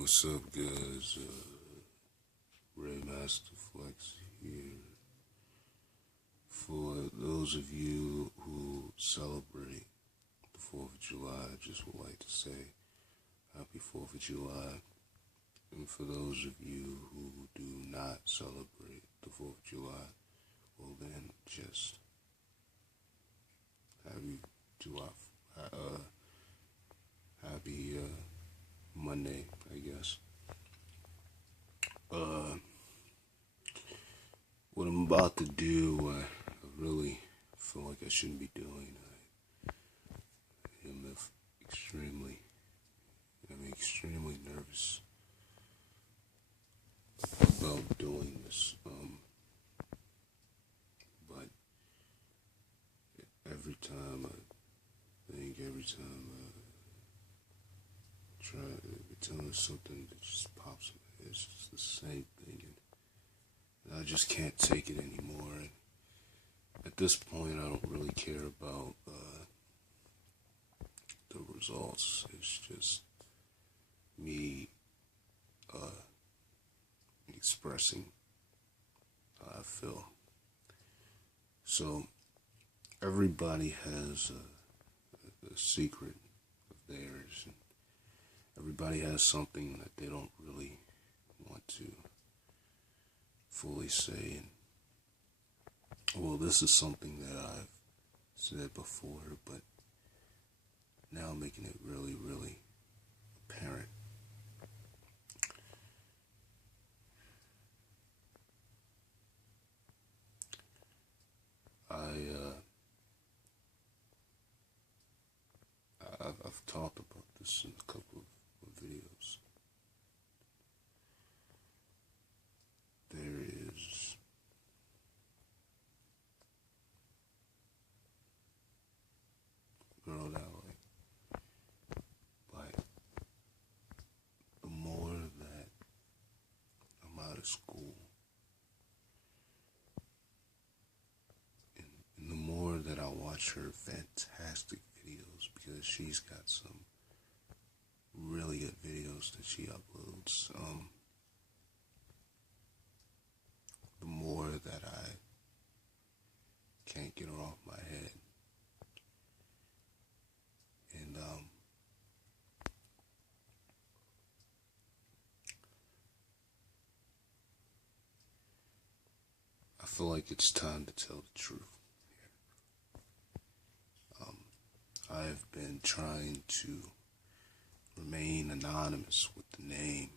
What's up, guys? Ray Master Flex here. For those of you who celebrate the 4th of July, I just would like to say Happy 4th of July. And for those of you who do not celebrate the 4th of July, well then, just Happy July, Happy Monday, I guess. What I'm about to do, I really feel like I shouldn't be doing. I am extremely nervous about doing this. But every time every time there's something that just pops in my head, it's just the same thing. And I just can't take it anymore. And at this point, I don't really care about the results. It's just me expressing how I feel. So everybody has a secret of theirs, and everybody has something that they don't really want to fully say. And well, this is something that I've said before, but now I'm making it really, really apparent. I've talked about this in a couple of videos. There is a girl that I like, but the more that I'm out of school, and the more that I watch her fantastic videos, because she's got some really good videos that she uploads, the more that I can't get her off my head. And I feel like it's time to tell the truth here. I've been trying to remain anonymous with the name,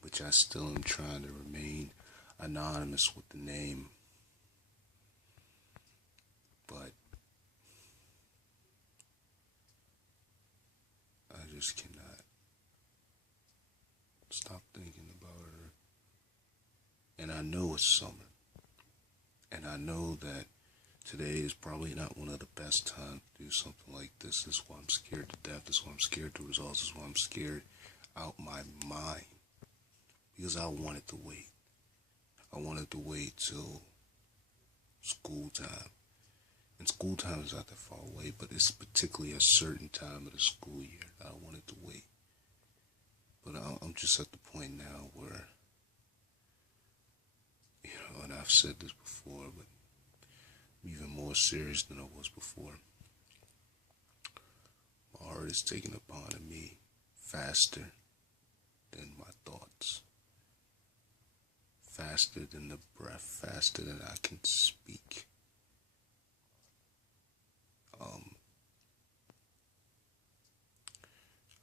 which I still am trying to remain anonymous with the name, but I just cannot stop thinking about her. And I know it's summer, and I know that today is probably not one of the best times to do something like this. This is why I'm scared to death. This is why I'm scared to results. This is why I'm scared out my mind. Because I wanted to wait. I wanted to wait till school time. And school time is not that far away, but it's particularly a certain time of the school year that I wanted to wait. But I'm just at the point now where, and I've said this before, but I'm even more serious than I was before. My heart is taking upon me faster than my thoughts. Faster than the breath, faster than I can speak.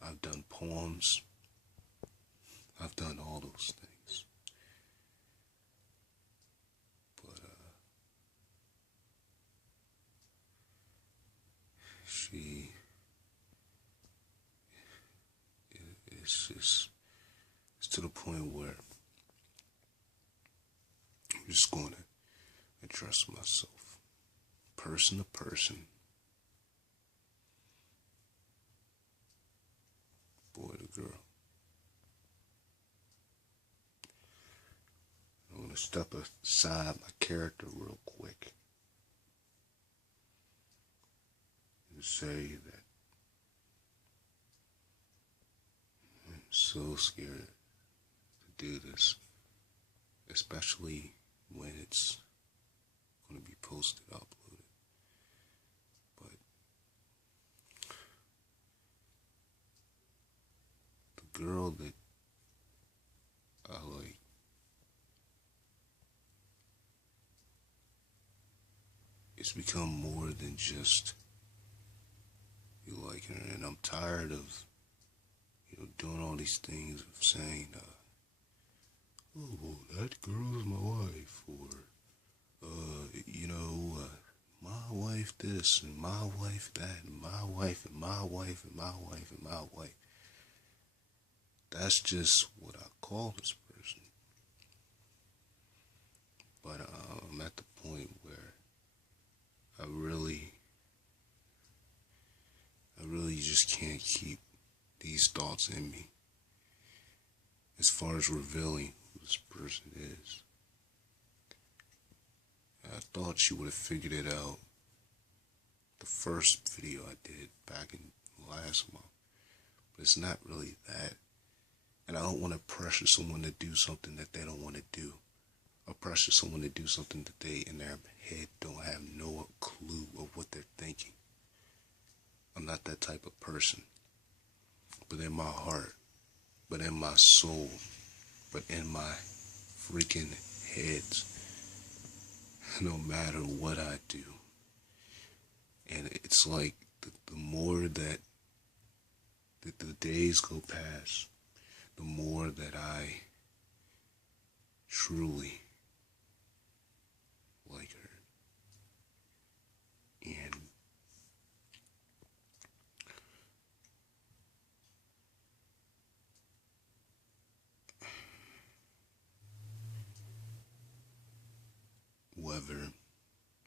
I've done poems. I've done all those things. But it's to the point where I'm just going to address myself, person to person, boy to girl. I'm going to step aside my character real quick and say that so scared to do this, especially when it's going to be posted, uploaded. But the girl that I like, it's become more than just you liking her, and I'm tired of doing all these things of saying, oh, well, that girl's my wife, or my wife this and my wife that and my wife and my wife and my wife and my wife. That's just what I call this person. But I'm at the point where I really just can't keep these thoughts in me as far as revealing who this person is. I thought she would have figured it out the first video I did back in last month, but it's not really that. And I don't want to pressure someone to do something that they don't want to do, or pressure someone to do something that they in their head don't have no clue of what they're thinking. I'm not that type of person. But in my heart, but in my soul, but in my freaking heads, no matter what I do. And it's like the more that the days go past, the more that I truly like her. And whether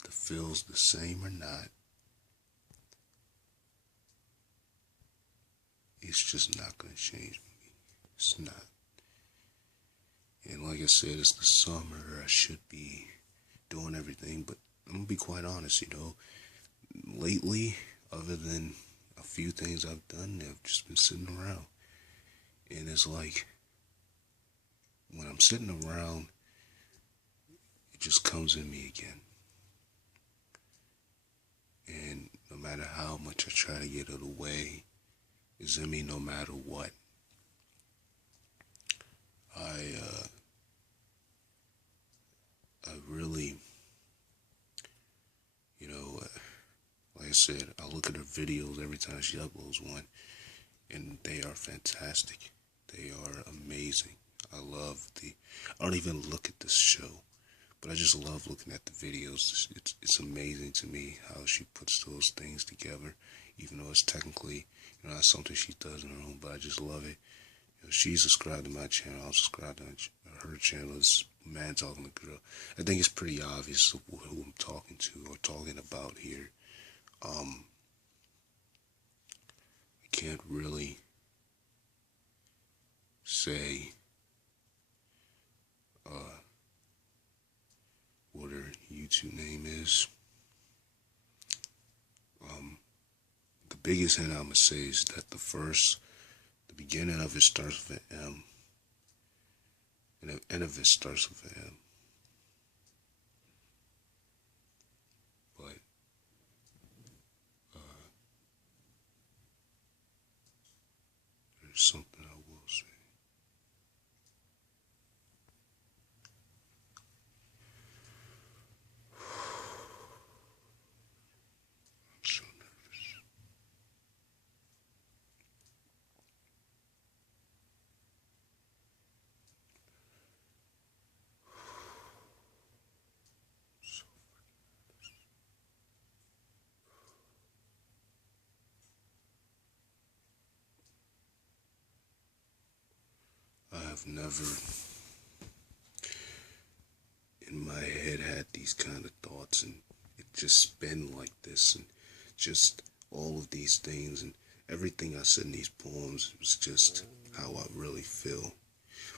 the feel's the same or not, it's just not going to change me. It's not. And like I said, it's the summer. I should be doing everything, but I'm going to be quite honest, lately, other than a few things I've done, I've just been sitting around. And it's like, when I'm sitting around, it just comes in me again. And no matter how much I try to get it away, it's in me no matter what. I really, like I said, I look at her videos every time she uploads one, and they are fantastic. They are amazing. I don't even look at this show, but I just love looking at the videos. It's amazing to me how she puts those things together, even though it's technically, not something she does on her own, but I just love it. She's subscribed to my channel, I'll subscribe to her channel. It's Man Talking to Girl. I think it's pretty obvious who I'm talking to or talking about here. I can't really say what her YouTube name is. The biggest hint I'm going to say is that the beginning of it starts with an M, and the end of it starts with an M. But there's something I will say. I'm so nervous. I have never in my head had these kind of thoughts, and it just been like this, and just all of these things, and everything I said in these poems was just how I really feel.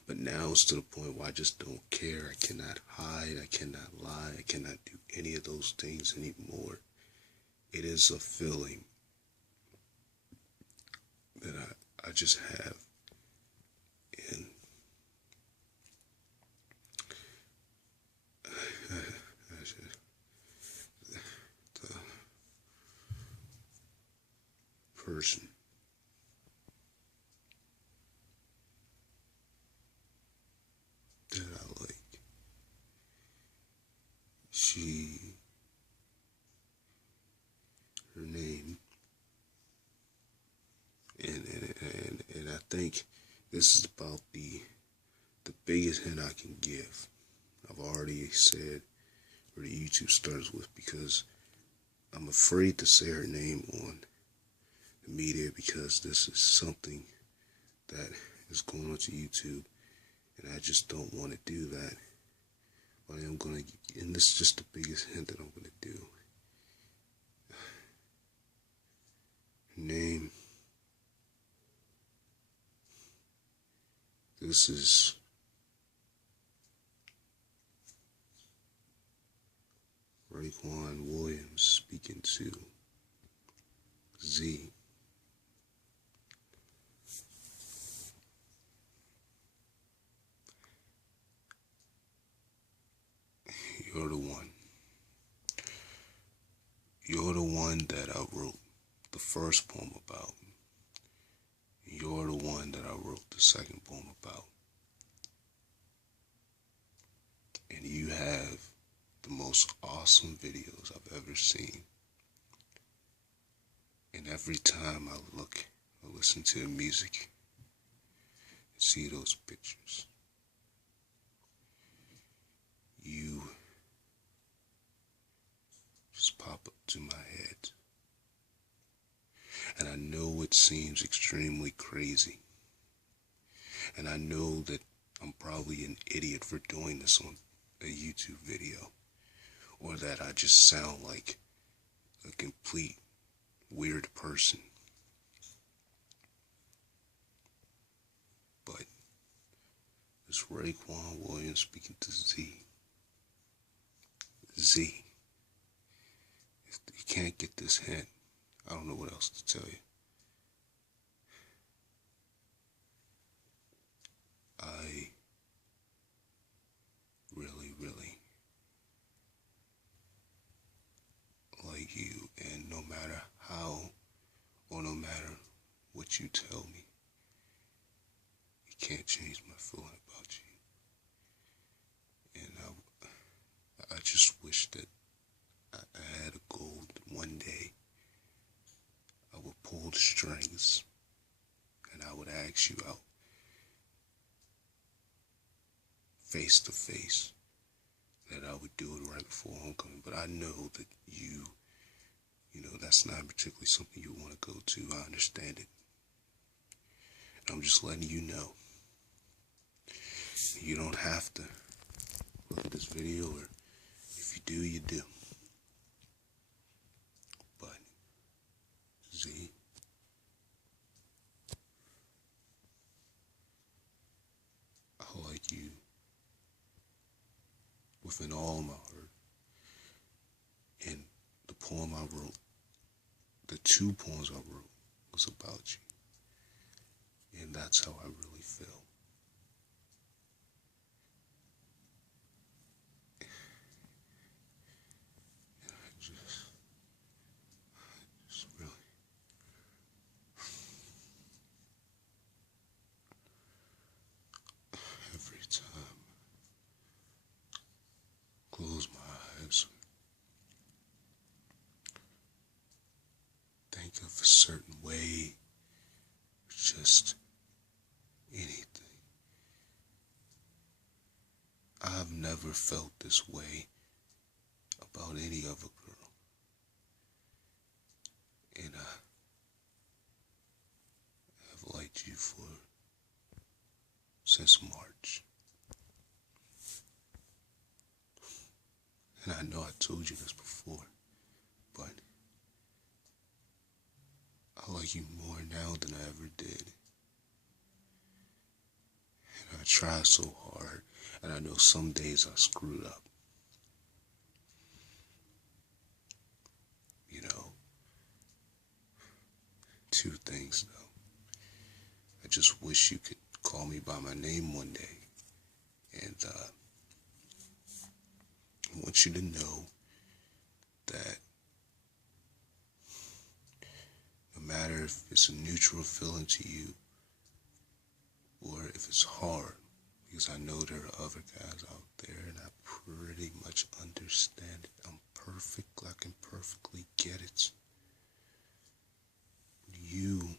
But now it's to the point where I just don't care. I cannot hide, I cannot lie, I cannot do any of those things anymore. It is a feeling that I just have. person. That I like. Her name, and I think this is about the biggest hint I can give. I've already said where the YouTube starts with, because I'm afraid to say her name on the media, because this is something that is going on to YouTube, and I just don't want to do that. But I am going to, and this is just the biggest hint that I'm going to do. Her name, this is Raekwon Williams speaking to Z. You're the one. You're the one that I wrote the first poem about. You're the one that I wrote the second poem about. And you have the most awesome videos I've ever seen. And every time I look or listen to the music and see those pictures, you just pop up to my head. And I know it seems extremely crazy. And I know that I'm probably an idiot for doing this on a YouTube video, or that I just sound like a complete weird person. But it's Raekwon Williams speaking to Z. Z. If you can't get this hint, I don't know what else to tell you. I really, really like you, and no matter how or no matter what you tell me, you can't change my feeling about you. And I just wish that I had a goal that one day I would pull the strings and I would ask you out face to face, that I would do it right before homecoming. But I know that you know, that's not particularly something you want to go to. I understand it. And I'm just letting you know. You don't have to look at this video, or if you do, you do. But, Z, I like you within all of my heart. And the poem I wrote, the 2 poems I wrote, was about you. And that's how I really feel. And I just really, every time I close my eyes, think of a certain way, just anything. I've never felt this way about any other girl. And I have liked you since March. And I know I told you this before, but I like you more now than I ever did. And I try so hard, and I know some days I screwed up. You know, 2 things though. I just wish you could call me by my name one day. And I want you to know that no matter matter if it's a neutral feeling to you or if it's hard, because I know there are other guys out there and I pretty much understand it. I'm perfect, I can perfectly get it. You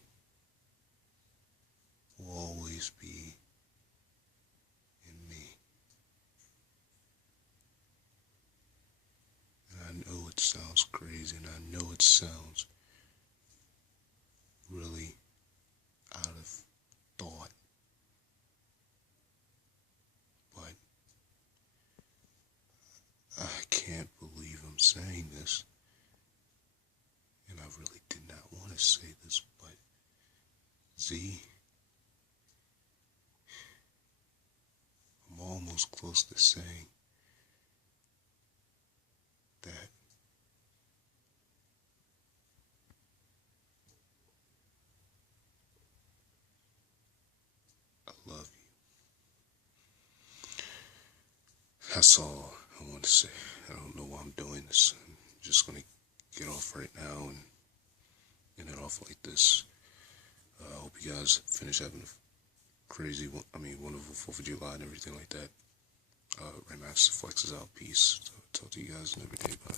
will always be in me. And I know it sounds crazy, and I know it sounds really out of thought, but I can't believe I'm saying this, and I really did not want to say this, but Z, I'm almost close to saying that I love you. That's all I want to say. I don't know why I'm doing this. I'm just going to get off right now and end it off like this. I hope you guys finish having a crazy, wonderful 4th of July and everything like that. Raymax Flex is out. Peace. Talk to you guys another day. Bye.